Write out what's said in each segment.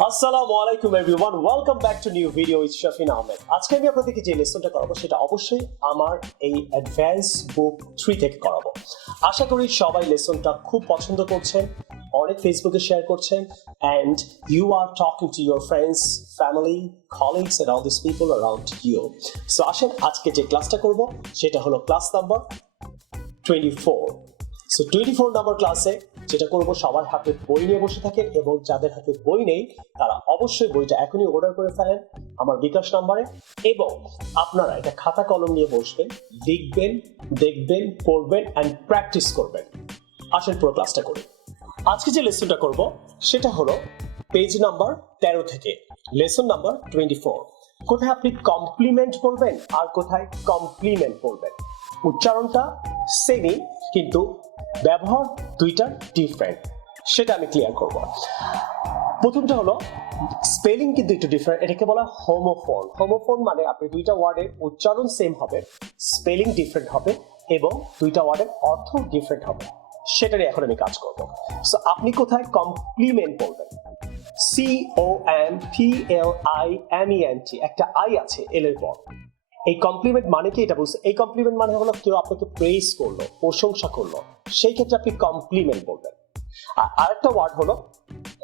আসসালামু আলাইকুম everyone, welcome back to new video with Shafin Ahmed. আজকে আমি আপনাদেরকে যে লেসনটা করাবো সেটা অবশ্যই আমার এই অ্যাডভান্স বুক 3 থেকে করাবো। আশা করি সবাই লেসনটা খুব পছন্দ করছেন, অনেক ফেসবুকে শেয়ার করছেন, and you are talking to your friends, family, colleagues and all this people around you. So আসেন আজকে যে ক্লাসটা করব সেটা হলো ক্লাস নাম্বার 24। সো 24 নাম্বার ক্লাসে যেটা করব, সবার হাতে বই নিয়ে বসে থাকেন এবং যাদের হাতে বই নেই তারা অবশ্যই বইটা এখনই অর্ডার করে ফেলেন আমার বিকাশ নাম্বারে, এবং আপনারা এটা খাতা কলম নিয়ে বসবেন, লিখবেন, দেখবেন, পড়বেন অ্যান্ড প্র্যাকটিস করবেন। আসেন পুরো ক্লাসটা করি। আজকে যে লেসনটা করব সেটা হলো পেজ নাম্বার 13 থেকে লেসন নাম্বার 24। কোথায় আপনি কমপ্লিমেন্ট বলবেন আর কোথায় কমপ্লিমেন্ট বলবেন, উচ্চারণটা সেমই কিন্তু ব্যবহার দুইটা ডিফারেন্ট, সেটা আমি ক্লিয়ার করব। প্রথমটা হলো স্পেলিং কিন্তু একটু ডিফারেন্ট, এটাকে বলা হোমোফোন। হোমোফোন মানে আপনি দুইটা ওয়ার্ডের উচ্চারণ সেম হবে, স্পেলিং ডিফারেন্ট হবে এবং দুইটা ওয়ার্ডের অর্থ ডিফারেন্ট হবে, সেটারই এখন আমি কাজ করব। সো আপনি কোথায় কমপ্লিমেন্ট বলবেন, COMPLIMENT, একটা আই আছে এল এর পর। এই কমপ্লিমেন্ট মানে কি এটা বুঝতে, এই কমপ্লিমেন্ট মানে হলো কেউ আপনাকে প্রেজ করলো, প্রশংসা করলো, সেই ক্ষেত্রে আপনি কমপ্লিমেন্ট বলবেন। আর আরেকটা ওয়ার্ড হলো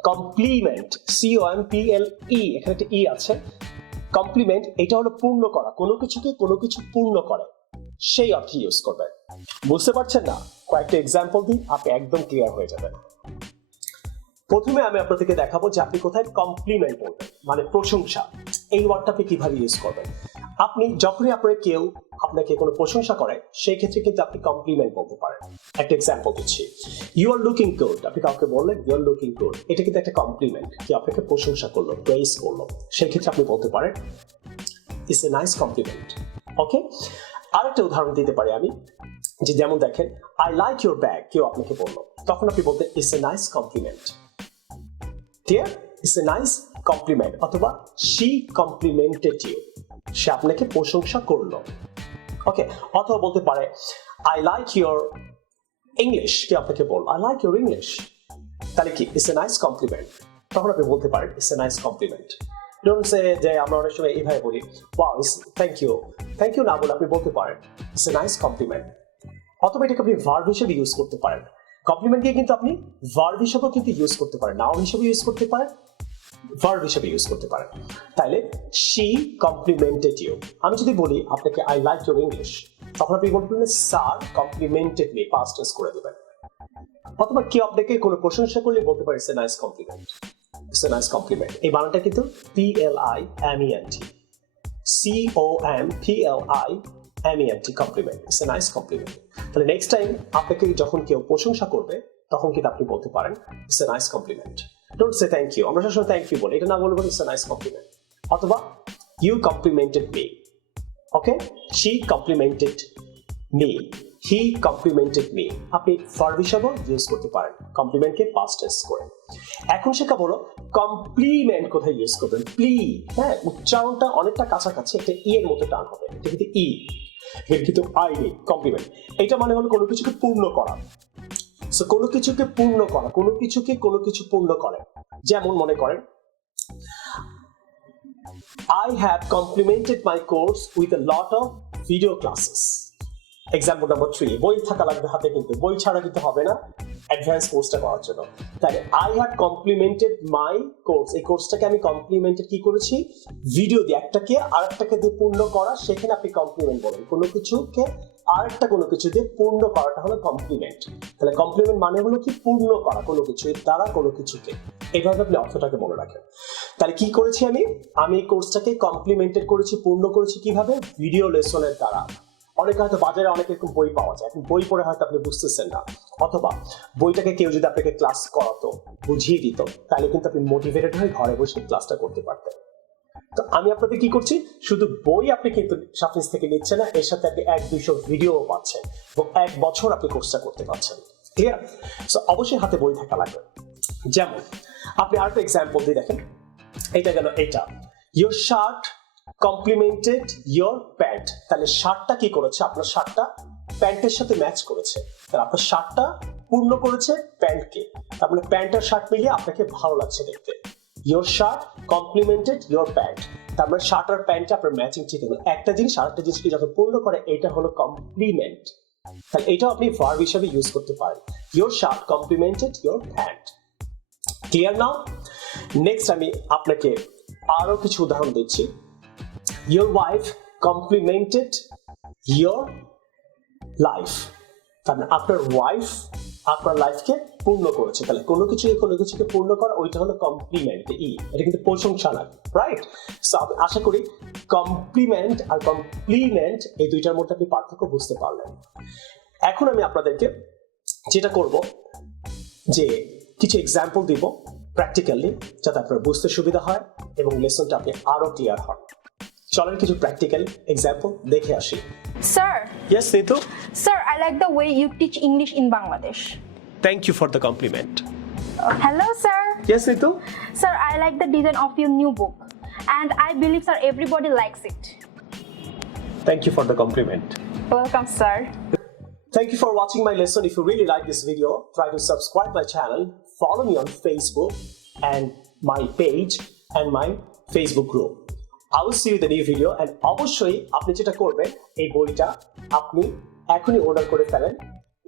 কমপ্লিমেন্ট, COMPLE, এখানে একটা ই আছে। কমপ্লিমেন্ট এটা হলো পূর্ণ করা, কোনো কিছুকে কোনো কিছু পূর্ণ করে, সেই অর্থে ইউজ করবেন। বুঝতে পারছেন না? কয়েকটা এক্সাম্পল দিই, আপনি একদম ক্লিয়ার হয়ে যাবেন। প্রথমে আমি আপনাদেরকে দেখাবো যে আপনি কোথায় কমপ্লিমেন্ট বলবেন, মানে প্রশংসা। এই ওয়ার্ডটা আপনি কিভাবে ইউজ করবেন। আপনি যখনই কেউ আপনাকে কোনো প্রশংসা করে সেই ক্ষেত্রে কিন্তু আপনি কমপ্লিমেন্ট বলতে পারেন। একটা এক্সাম্পল দিচ্ছি, ইউ আর লুকিং গুড। আপনি কাউকে বললেন ইউ আর লুকিং গুড, এটা কিন্তু একটা কমপ্লিমেন্ট, কেউ আপনাকে প্রশংসা করলো, প্রেজ করলো, সেই ক্ষেত্রে আপনি বলতে পারেন ইটস এ নাইস কমপ্লিমেন্ট। ওকে, আরেকটা উদাহরণ দিতে পারি আমি, যে যেমন দেখেন আই লাইক ইউর ব্যাগ, কেউ আপনাকে বললো, তখন আপনি বলতে it's a nice complement. Clear? It's a nice compliment. অথবা শি কমপ্লিমেন্টেড ইউ, সে আপনাকে প্রশংসা করলো। ওকে, অথবা বলতে পারে আই লাইক ইউর ইংলিশ, কে আপনাকে বলল আই লাইক ইউর ইংলিশ, তাহলে কি ইটস এ নাইস কমপ্লিমেন্ট। তখন আপনি বলতে পারেন it's a nice compliment. Don't say যে আমরা অনেক সময় এইভাবে বলি wow thank you, thank you না বলে আপনি বলতে পারেন ইটস এ নাইস কমপ্লিমেন্ট। অথবা এটাকে আপনি ভার্ব হিসেবে ইউজ করতে পারেন। কমপ্লিমেন্টকে কিন্তু আপনি ভার্ব হিসেবেও কিন্তু ইউজ করতে পারেন, নাউন হিসেবে ইউজ করতে পারেন, ভার্ব হিসেবে ইউজ করতে পারেন। তাইলে শি কমপ্লিমেন্টেড ইউ। আমি যদি বলি আপনাকে আই লাইক ইউর ইংলিশ, তখন আপনি বলবেন sir complimented me, past tense করে দেবেন। অথবা কেউ আপনাকে কোনো প্রশংসা করলে বলতে পারে it's a nice compliment, it's a nice compliment. এই বানানটা কিন্তু PLIMENT, COMPLIMENT, compliment, it's a nice compliment. তাহলে নেক্সট টাইম আপনাকে যখন কেউ প্রশংসা করবে তখন কিন্তু আপনি বলতে পারেন it's a nice compliment. Don't say thank you, আমরা সবসময় থ্যাংক ইউ বলি, এটা না বলবো ইটস এ নাইস কমপ্লিমেন্ট। অথবা you complimented me, okay, she complimented me, he complimented me. আপনি ভার্ব হিসেবেও ইউজ করতে পারেন কমপ্লিমেন্টকে পাস্ট টেন্স করে। এখন শেখাবো হলো কমপ্লিমেন্ট কোথায় ইউজ করবেন। প্লি, হ্যাঁ, উচ্চারণটা অনেকটা কাছাকাছি, একটা ই এর মতো টান হবে, এটা কিন্তু ই, এর কিন্তু আই নেই। কমপ্লিমেন্ট এটা মানে হলো কোনো কিছুকে পূর্ণ করা। সো কোনো কিছুকে পূর্ণ করা, কোনো কিছুকে কোনো কিছু পূর্ণ করে। যেমন মনে করেন I have complemented my course with a lot of video classes. Example number 3, বই থাকা লাগবে হাতে, কিন্তু বই ছাড়া কিন্তু হবে না অ্যাডভান্স কোর্সটা করার জন্য। তাহলে I have complimented my course, এই কোর্সটাকে আমি কমপ্লিমেন্টেড কি করেছি, ভিডিও দিয়ে, একটাকে আরেকটাকে দিয়ে পূর্ণ করা, সেখানে আপনি কমপ্লিমেন্ট বলেন। কোনো কিছুকে আরেকটা কোনো কিছু দিয়ে পূর্ণ করাটা হলো কমপ্লিমেন্ট। তাহলে কমপ্লিমেন্ট মানে হলো কি পূর্ণ করা কোনো কিছু দ্বারা কোনো কিছুকে, এইভাবে আপনি অর্থটাকে মনে রাখেন। তাহলে কি করেছি আমি এই কোর্সটাকে কমপ্লিমেন্টেড করেছি, পূর্ণ করেছি কিভাবে, ভিডিও লেসনের দ্বারা। অনেকে হয়তো বাজারে অনেক এরকম বই পাওয়া যায়, এখন বই পড়ে হয়তো আপনি বুঝতেছেন না, অথবা বইটাকে কেউ যদি আপনাকে ক্লাস করাতো, বুঝিয়ে দিত, তাহলে কিন্তু আপনি মোটিভেটেড হয়ে ঘরে বসে ক্লাসটা করতে পারতেন। তো আমি আপনাদের কি করছি, শুধু বই আপনি কিন্তু সাফিস থেকে নিচ্ছেন না, এর সাথে আপনি 100-200 ভিডিও পাচ্ছেন এবং 1 বছর আপনি কোর্সটা করতে পারছেন। ক্লিয়ার? সো অবশ্যই হাতে বই থাকা লাগবে। যেমন আপনি আরেকটা এক্সাম্পল দিয়ে দেখেন, এটা গেল এটা, your shirt complimented your pant. তাহলে শার্টটা কি করেছে, আপনার শার্টটা প্যান্টের সাথে ম্যাচ করেছে, তাহলে আপনার শার্টটা পূর্ণ করেছে প্যান্টকে, তার মানে প্যান্ট আর শার্ট মিলিয়ে আপনাকে ভালো লাগছে দেখতে। your shirt complemented your pant. তার মানে শার্ট আর প্যান্টটা আপনার ম্যাচিং ঠিক হবে। একটা জিনিস আরেকটা জিনিসকে যখন পূর্ণ করে এটা হলো কমপ্লিমেন্ট। তাহলে এটাও আপনি ভার্ব হিসেবে ইউজ করতে পারেন। Your shirt complemented your pant. Clear now? Next আমি আপনাকে আরো কিছু উদাহরণ দিচ্ছি। Your wife complemented your life. তাহলে আপনার ওয়াইফ আপনার লাইফকে পূর্ণ করেছে। তাহলে কোনো কিছুকে পূর্ণ করা ওইটা হলো কমপ্লিমেন্ট। এটা কিন্তু প্রশংসা না, রাইট? সো আমি আশা করি কমপ্লিমেন্ট আর কমপ্লিমেন্ট এই দুইটার মধ্যে আপনি পার্থক্য বুঝতে পারলেন। এখন আমি আপনাদেরকে যেটা করব যে কিছু এক্সাম্পল দিব প্র্যাকটিক্যালি, যাতে আপনার বুঝতে সুবিধা হয় এবং লেসনটা আপনি আরো ক্লিয়ার হন। চলেন কিছু প্র্যাকটিক্যাল এক্সাম্পল দেখে আসি। Sir. Yes, Nitu? Sir, I like the way you teach English in Bangladesh. Thank you for the compliment. Hello, sir. Yes, Nitu? Sir, I like the design of your new book. And I believe, sir, everybody likes it. Thank you for the compliment. Welcome, sir. Thank you for watching my lesson. If you really like this video, try to subscribe my channel, follow me on Facebook and my page and my Facebook group. I will see you in the new video, and অবশ্যই আপনি যেটা করবেন এই বইটা আপনি এখনই order করে ফেলেন।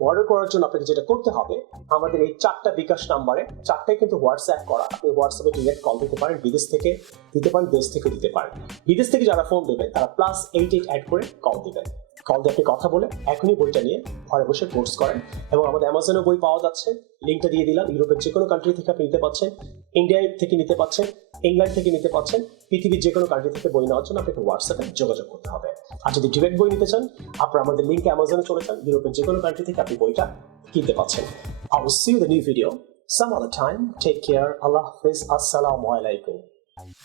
অর্ডার করার জন্য আপনাকে যেটা করতে হবে, আমাদের এই 4টা বিকাশ নাম্বারে, 4টাই কিন্তু হোয়াটসঅ্যাপ করা, আপনি হোয়াটসঅ্যাপে ডিরেক্ট কল দিতে পারেন, বিদেশ থেকে দিতে পারেন, দেশ থেকে দিতে পারেন। বিদেশ থেকে যারা ফোন দেবেন তারা +88 অ্যাড করে কল দিবেন। কল দিয়ে আপনি কথা বলে এখনই বইটা নিয়ে ঘরে বসে কোর্স করেন। এবং আমাদের অ্যামাজনে বই পাওয়া যাচ্ছে, লিঙ্কটা দিয়ে দিলাম। ইউরোপের যে কোনো কান্ট্রি থেকে আপনি নিতে পারছেন, ইন্ডিয়া থেকে নিতে পারছেন, ইংল্যান্ড থেকে নিতে পারছেন। পৃথিবীর যে কোনো কান্ট্রি থেকে বই নেওয়ার জন্য আপনাকে হোয়াটসঅ্যাপে যোগাযোগ করতে হবে। আর যদি ডিরেক্ট বই নিতে চান, আপনারা আমাদের লিঙ্কে অ্যামাজনে চলে যান, ইউরোপের যে কোনো কান্ট্রি থেকে আপনি বইটা কিনতে পারছেন। I will see you in the new video some other time. Take care. Allah Hafiz. Assalamu alaikum.